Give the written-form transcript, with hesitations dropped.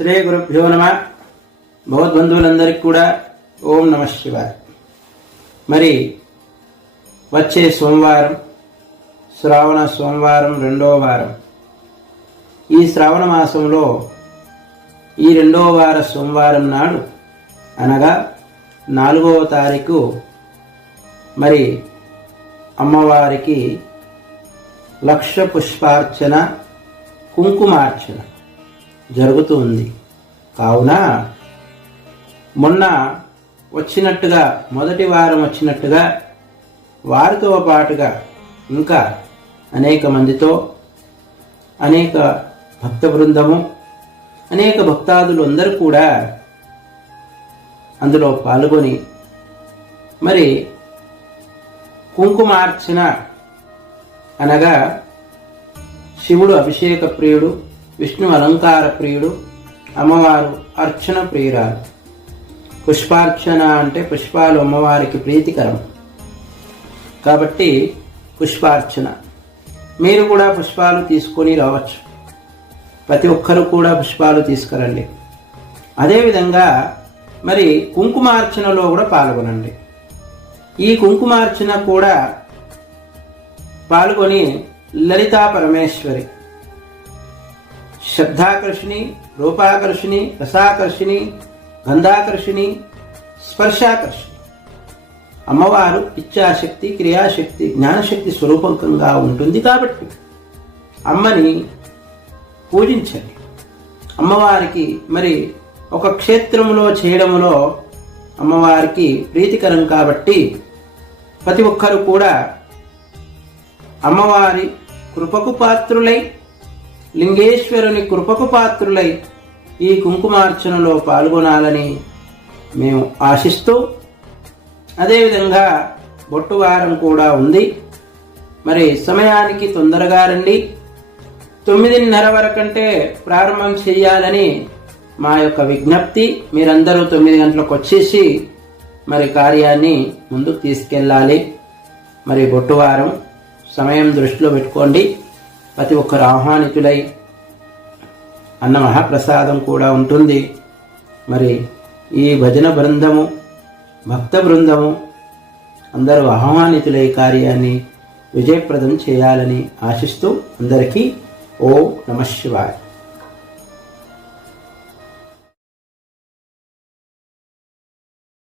శ్రీ గురుభ్యో నమ. భగవద్బంధువులందరికీ కూడా ఓం నమ శివాయ. మరి వచ్చే సోమవారం శ్రావణ సోమవారం రెండవ వారం. ఈ శ్రావణ మాసంలో ఈ రెండవ వార సోమవారం నాడు అనగా 4వ తారీఖు మరి అమ్మవారికి లక్ష పుష్పార్చన కుంకుమార్చన జరుగుతూ ఉంది. కావున మొన్న వచ్చినట్టుగా మొదటి వారం వచ్చినట్టుగా వారితో పాటుగా ఇంకా అనేక మందితో అనేక భక్త బృందము అనేక భక్తాదులు అందరూ కూడా అందులో పాల్గొని మరి కుంకుమార్చన అనగా శివుడు అభిషేక ప్రియుడు, విష్ణు అలంకార ప్రియుడు, అమ్మవారు అర్చన ప్రియురాలు. పుష్పార్చన అంటే పుష్పాలు అమ్మవారికి ప్రీతికరం కాబట్టి పుష్పార్చన. మీరు కూడా పుష్పాలు తీసుకొని రావచ్చు. ప్రతి ఒక్కరు కూడా పుష్పాలు తీసుకురండి. అదేవిధంగా మరి కుంకుమార్చనలో కూడా పాల్గొనండి. ఈ కుంకుమార్చన కూడా పాల్గొని లలితా పరమేశ్వరి శబ్దాకర్షిణి, రూపాకర్షిణి, రసాకర్షిణి, గంధాకర్షిణి, స్పర్శాకర్షిణి అమ్మవారు ఇచ్ఛాశక్తి, క్రియాశక్తి, జ్ఞానశక్తి స్వరూపంగా ఉంటుంది. కాబట్టి అమ్మని పూజించండి. అమ్మవారికి మరి ఒక క్షేత్రములో చేయడములో అమ్మవారికి ప్రీతికరం కాబట్టి ప్రతి ఒక్కరు కూడా అమ్మవారి కృపకు పాత్రులై, లింగేశ్వరుని కృపకు పాత్రులై ఈ కుంకుమార్చనలో పాల్గొనాలని మేము ఆశిస్తూ, అదేవిధంగా బొట్టువారం కూడా ఉంది. మరి సమయానికి తొందరగా రండి. 9:30 వరకంటే ప్రారంభం చేయాలని మా యొక్క విజ్ఞప్తి. మీరందరూ 9 గంటలకు వచ్చేసి మరి కార్యాన్ని ముందుకు తీసుకెళ్ళాలి. మరి బొట్టువారం సమయం దృష్టిలో పెట్టుకోండి. ప్రతి ఒక్కరు ఆహ్వానితులై అన్న మహాప్రసాదం కూడా ఉంటుంది. మరి ఈ భజన బృందము, భక్త బృందము అందరూ ఆహ్వానితులై కార్యాన్ని విజయప్రదం చేయాలని ఆశిస్తూ అందరికీ ఓం నమః శివాయ.